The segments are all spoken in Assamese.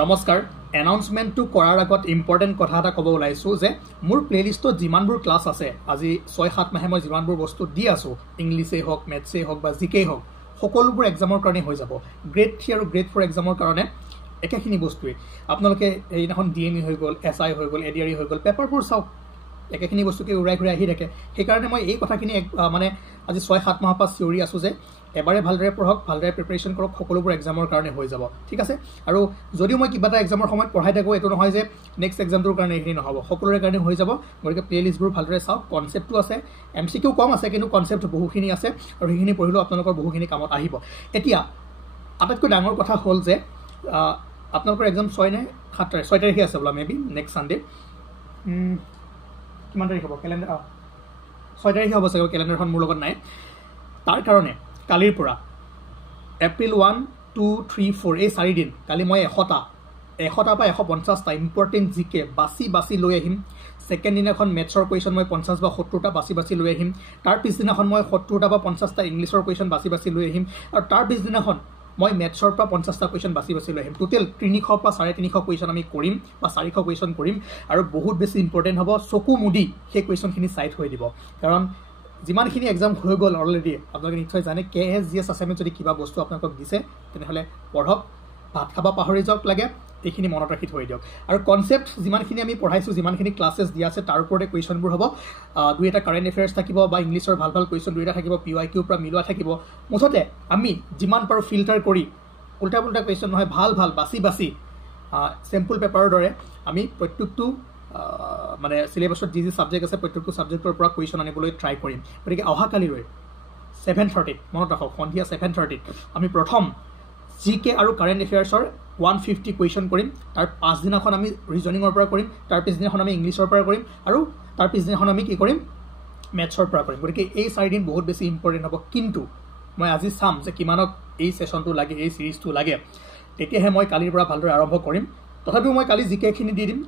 নমস্কাৰ এনাউন্সমেন্টটো কৰাৰ আগত ইম্পৰ্টেন্ট কথা এটা ক'ব ওলাইছো যে মোৰ প্লেলিষ্টত যিমানবোৰ ক্লাছ আছে আজি 6-7 মাহে মই যিমানবোৰ বস্তু দি আছো ইংলিশেই হওক মেথছেই হওক বা জিকেই হওক সকলোবোৰ এক্সামৰ কাৰণে হৈ যাব গ্ৰেড 3 আৰু গ্ৰেড 4 এক্সামৰ কাৰণে একেখিনি বস্তুই আপোনালোকে এইনাখন ডিএমই হৈ গ'ল এসআই হৈ গ'ল এডিআৰই হৈ গ'ল পেপাৰবোৰ চাওক একেখিনি বস্তুকে উৰাই ঘূৰাই আহি থাকে সেইকাৰণে মই এই কথাখিনি মানে আজি 6-7 মাহৰ পৰা চিঞৰি আছো যে এবাৰে ভালদৰে পঢ়ক ভালদৰে প্ৰিপাৰেচন কৰক সকলোবোৰ এক্সামৰ কাৰণে হৈ যাব ঠিক আছে আৰু যদিও মই কিবা এটা এক্সামৰ সময়ত পঢ়াই থাকো এটো নহয় যে নেক্সট এক্সামটোৰ কাৰণে এইখিনি নহব সকলোৰে কাৰণে হৈ যাব গতিকে প্লেলিষ্টবোৰ ভালদৰে চাওক কনসেপ্টটো আছে এমসিকিউ কম আছে কিন্তু কনসেপ্ট বহুখিনি আছে আৰু সেইখিনি পঢ়িলেও আপোনালোকৰ বহুখিনি কামত আহিব এতিয়া আটাইতকৈ ডাঙৰ কথা হ'ল যে আপোনালোকৰ এক্সাম 6 নে 7 তাৰিখে আছে বলা মেবি নেক্সট সানডে কিমান তাৰিখ হ'ব ক্যালেন্ডাৰ 6 তাৰিখে হ'ব চাগে ক্যালেন্ডাৰখন মোৰ লগত নাই তাৰ কাৰণে কালিৰ পৰা এপ্ৰিল 1 2 3 4 এই 4 দিন কালি মই 100টা বা 150টা ইম্পৰ্টেন্ট জিকে বাছি লৈ আহিম সেকেন্ড দিনাখন মেথছৰ কোৱেশ্চন মই 50 বা 70টা বাছি লৈ আহিম তাৰ পিছদিনাখন মই 70টা বা 50টা ইংলিশৰ কোৱেশ্চন বাছি লৈ আহিম আৰু তাৰ পিছদিনাখন মই মেথছৰ পৰা 50টা কোৱেশ্চন বাছি লৈ আহিম টোটাল 300 বা 350 কোৱেশ্চন আমি কৰিম বা 400 কোৱেশ্চন কৰিম আৰু বহুত বেছি ইম্পৰ্টেন্ট হ'ব চকু মুদি সেই কোৱেশ্চনখিনি সাইড হৈ দিব কাৰণ যিমানখিনি এক্সাম হৈ গ'ল অলৰেডি আপোনালোকে নিশ্চয় জানে কেএছজিএছ আছামত যদি কিবা বস্তু আপোনালোকক দিছে তেনেহলে পঢ়ক ভাত খাবা পাহৰি যাওক লাগে এইখিনি মনত ৰাখি থৈ দিয়ক আৰু কনসেপ্ট যিমানখিনি আমি পঢ়াইছো যিমানখিনি ক্লাसेছ দিয়া আছে তাৰ ওপৰতে কোৱেশ্চনবোৰ হ'ব দুই এটা কাৰেন্ট এফেয়াৰ্স থাকিব বা ইংলিশৰ ভাল কোৱেশ্চন দুই এটা থাকিব পিওআইকিউ পৰা মিলোৱা থাকিব মুঠতে আমি যিমান পাৰো ফিল্টাৰ কৰি উল্টা কোৱেশ্চন নহয় ভাল বাছি স্যাম্পল পেপাৰৰ দৰে আমি প্ৰত্যেকটো মানে সিলেবাসত যি সাবজেক্ট আছে প্ৰত্যেকটো সাবজেক্টৰ পৰা কোৱেশ্চন আনিবলৈ ট্ৰাই কৰিম গতিকে অহাকালিলৈ 7:30 মনত ৰাখক সন্ধিয়া 7:30 আমি প্ৰথম জিকে আৰু কাৰেন্ট এফেয়াৰ্সৰ 150 কোৱেশ্চন কৰিম তাৰ পাঁচ দিনাখন আমি ৰিজনিংৰ পৰা কৰিম তাৰ পিছ দিনাখন আমি ইংলিশৰ পৰা কৰিম আৰু তাৰ পিছ দিনাখন আমি কি কৰিম মেথছৰ পৰা কৰিম গতিকে এই 4 দিন বহুত বেছি ইম্পৰ্টেন্ট হ'ব কিন্তু মই আজি চাম যে কিমানক এই সেশনটো লাগে এই সিৰিজটো লাগে তেতিয়াহে মই কালিৰ পৰা ভালদৰে আৰম্ভ কৰিম তথাপিও মই কালি জিকে খিনি দি দিম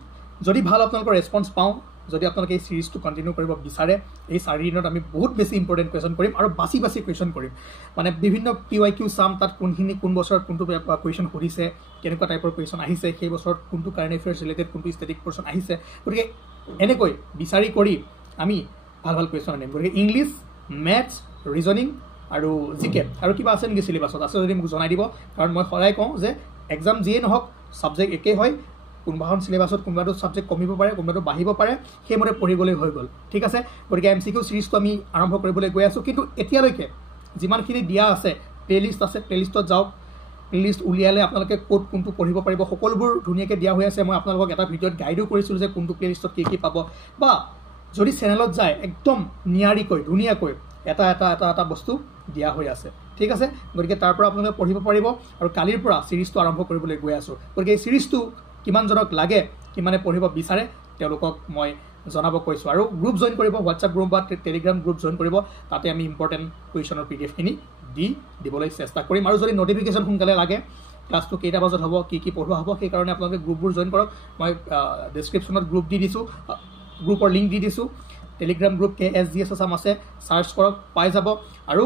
যদি ভাল আপোনালোকৰ ৰেসপন্স পাও যদি আপোনালোকে এই সিৰিজটো কন্টিনিউ কৰিব বিচাৰে এই 4 দিনত আমি বহুত বেছি ইম্পৰ্টেন্ট কোৱেশ্চন কৰিম আৰু বাছি কোৱেশ্চন কৰিম মানে বিভিন্ন পিওআইকিউ সাম তাত কোন বছৰত কোনটো কোৱেশ্চন কৰিছে কেনেকুৱা টাইপৰ কোৱেশ্চন আহিছে সেই বছৰত কোনটো কাৰেন্ট এফেয়াৰ্স ৰিলেটেড কোনটো ষ্টেটিক পোৰশন আহিছে গতিকে এনেকৈ বিচাৰি কৰি আমি ভাল কোৱেশ্চন আনিম গতিকে ইংলিশ মেথছ ৰিজনিং আৰু জিকে আৰু কিবা আছে নেকি সিলেবাসত আছে যদি মোক জনাই দিব কাৰণ মই সদায় কওঁ যে এক্সাম যিয়ে নহওক সাবজেক্ট একে হয় কোনবাখন সিলেবাসত কোনবাটো সাবজেক্ট কমিব পাৰে কোনবাটো বাঢ়িব পাৰে হেমৰে পঢ়িবলৈ হৈ গল ঠিক আছে গতিকে এমসিকিউ সিৰিজটো আমি আৰম্ভ কৰিবলৈ গৈ আছো কিন্তু এতিয়ালৈকে যিমানখিনি দিয়া আছে প্লেলিষ্ট আছে প্লেলিষ্টত যাওক প্লেলিষ্ট উলিয়ালে আপোনালোকে কোড কোনটো পঢ়িব পাৰিব সকলোবোৰ ধুনীয়াকৈ দিয়া হৈ আছে মই আপোনালোকক এটা ভিডিঅত গাইডো কৰিছিল যে কোনটো প্লেলিষ্টত কি পাব বা যদি চেনেলত যায় একদম নিয়াৰিকৈ ধুনীয়াকৈ এটা বস্তু দিয়া হৈ আছে ঠিক আছে গতিকে তাৰ পৰা আপোনালোকে পঢ়িব পাৰিব আৰু কালিৰ পৰা সিৰিজটো আৰম্ভ কৰিবলৈ গৈ আছো গতিকে এই সিৰিজটো কিমান জনক লাগে কিমানে পঢ়িব বিচাৰে তেওঁলোকক মই জনাব কৈছো আৰু গ্ৰুপ জয়েন কৰিব WhatsApp গ্ৰুপ বা Telegram গ্ৰুপ জয়েন কৰিব তাতে আমি ইম্পৰ্টেন্ট কোৱেশ্চনৰ PDF খিনি দিবলৈ চেষ্টা কৰিম আৰু যদি নটিফিকেশন সোনকালে লাগে ক্লাছটো কেইটা বজাত হ'ব কি পঢ়োৱা হ'ব সেই কাৰণে আপোনালোকে গ্ৰুপবোৰ জয়েন কৰক মই ডেসক্ৰিপচনত গ্ৰুপ দি দিছো গ্ৰুপৰ লিংক দি দিছো Telegram গ্ৰুপ KSGS আছাম আছে সাৰ্চ কৰক পাই যাব আৰু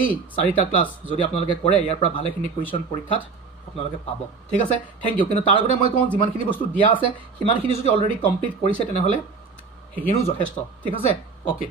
এই 4টা ক্লাছ যদি আপোনালোকে কৰে ইয়াৰ পৰা ভালেখিনি কোৱেশ্চন পৰীক্ষাত আপোনালোকে পাব ঠিক আছে থ্যাংক ইউ কিন্তু তাৰ আগতে মই কওঁ যিমানখিনি বস্তু দিয়া আছে সিমানখিনি যদি অলৰেডি কমপ্লিট কৰিছে তেনেহলে হেহিনো যথেষ্ট ঠিক আছে ওকে